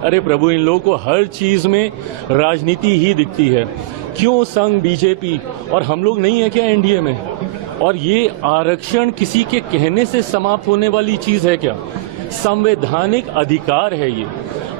अरे प्रभु, इन लोगों को हर चीज में राजनीति ही दिखती है। क्यों संघ बीजेपी और हम लोग नहीं है क्या एनडीए में? और ये आरक्षण किसी के कहने से समाप्त होने वाली चीज है क्या? संवैधानिक अधिकार है ये।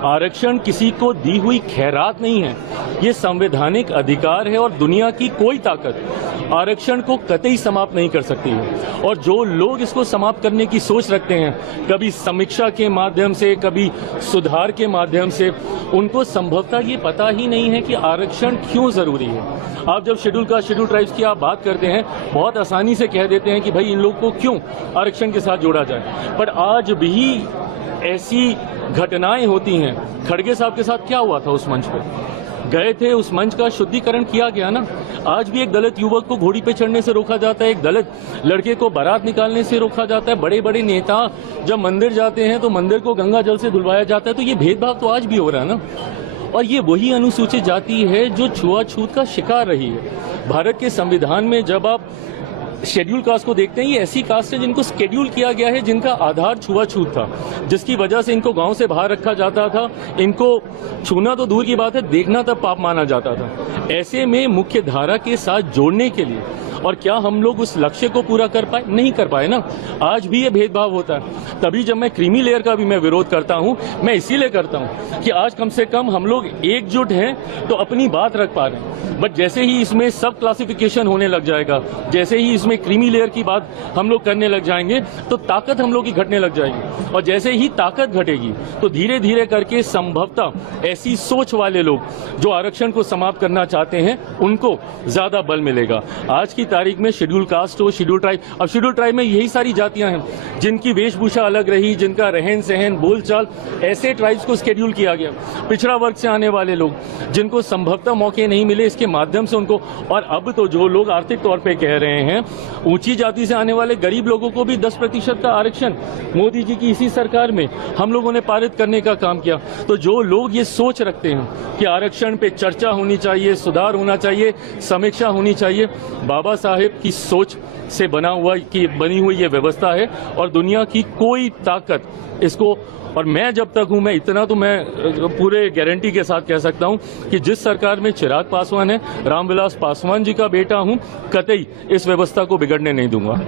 आरक्षण किसी को दी हुई खैरात नहीं है, ये संवैधानिक अधिकार है और दुनिया की कोई ताकत आरक्षण को कतई समाप्त नहीं कर सकती है। और जो लोग इसको समाप्त करने की सोच रखते हैं, कभी समीक्षा के माध्यम से, कभी सुधार के माध्यम से, उनको संभवतः ये पता ही नहीं है कि आरक्षण क्यों जरूरी है। आप जब शेड्यूल ट्राइब्स की आप बात करते हैं, बहुत आसानी से कह देते हैं कि भाई इन लोग को क्यों आरक्षण के साथ जोड़ा जाए, पर आज भी ऐसी घटनाएं होती हैं। खड़गे साहब के साथ क्या हुआ था? उस मंच पर गए थे, उस मंच का शुद्धिकरण किया गया ना। आज भी एक दलित युवक को घोड़ी पे चढ़ने से रोका जाता है, एक दलित लड़के को बारात निकालने से रोका जाता है। बड़े बड़े नेता जब मंदिर जाते हैं तो मंदिर को गंगा जल से धुलवाया जाता है। तो ये भेदभाव तो आज भी हो रहा है ना। और ये वही अनुसूचित जाति है जो छुआछूत का शिकार रही है। भारत के संविधान में जब आप शेड्यूल कास्ट को देखते हैं, ये ऐसी कास्ट है जिनको शेड्यूल किया गया है, जिनका आधार छुआछूत था, जिसकी वजह से इनको गांव से बाहर रखा जाता था। इनको छूना तो दूर की बात है, देखना तब पाप माना जाता था। ऐसे में मुख्य धारा के साथ जोड़ने के लिए, और क्या हम लोग उस लक्ष्य को पूरा कर पाए? नहीं कर पाए ना। आज भी ये भेदभाव होता है। तभी जब मैं क्रीमी लेयर का भी मैं विरोध करता हूं, मैं इसीलिए करता हूं कि आज कम से कम हम लोग एकजुट हैं तो अपनी बात रख पा रहे हैं। बट जैसे ही इसमें सब क्लासिफिकेशन होने लग जाएगा, जैसे ही इसमें क्रीमी लेयर की बात हम लोग करने लग जाएंगे, तो ताकत हम लोग की घटने लग जाएगी। और जैसे ही ताकत घटेगी तो धीरे धीरे करके संभवतः ऐसी सोच वाले लोग जो आरक्षण को समाप्त करना चाहते हैं, उनको ज्यादा बल मिलेगा। आज की तारीख में शेड्यूल कास्ट हो, शेड्यूल ट्राइब, अब शेड्यूल ट्राइब में यही सारी जातियां हैं जिनकी वेशभूषा अलग रही, जिनका रहन सहन बोलचाल, ऐसे ट्राइब्स को शेड्यूल किया गया। पिछड़ा वर्ग से आने वाले लोग जिनको संभवतः मौके नहीं मिले, इसके माध्यम से उनको, और अब तो जो लोग आर्थिक तौर पे कह रहे हैं, ऊंची जाति से आने वाले गरीब लोगों को भी 10% का आरक्षण मोदी जी की इसी सरकार में हम लोगों ने पारित करने का काम किया। तो जो लोग ये सोच रखते हैं कि आरक्षण पे चर्चा होनी चाहिए, सुधार होना चाहिए, समीक्षा होनी चाहिए, बाबा साहेब की सोच से बनी हुई ये व्यवस्था है और दुनिया की कोई ताकत इसको, और मैं जब तक हूं, मैं इतना तो मैं पूरे गारंटी के साथ कह सकता हूं कि जिस सरकार में चिराग पासवान है, रामविलास पासवान जी का बेटा हूं, कतई इस व्यवस्था को बिगड़ने नहीं दूंगा।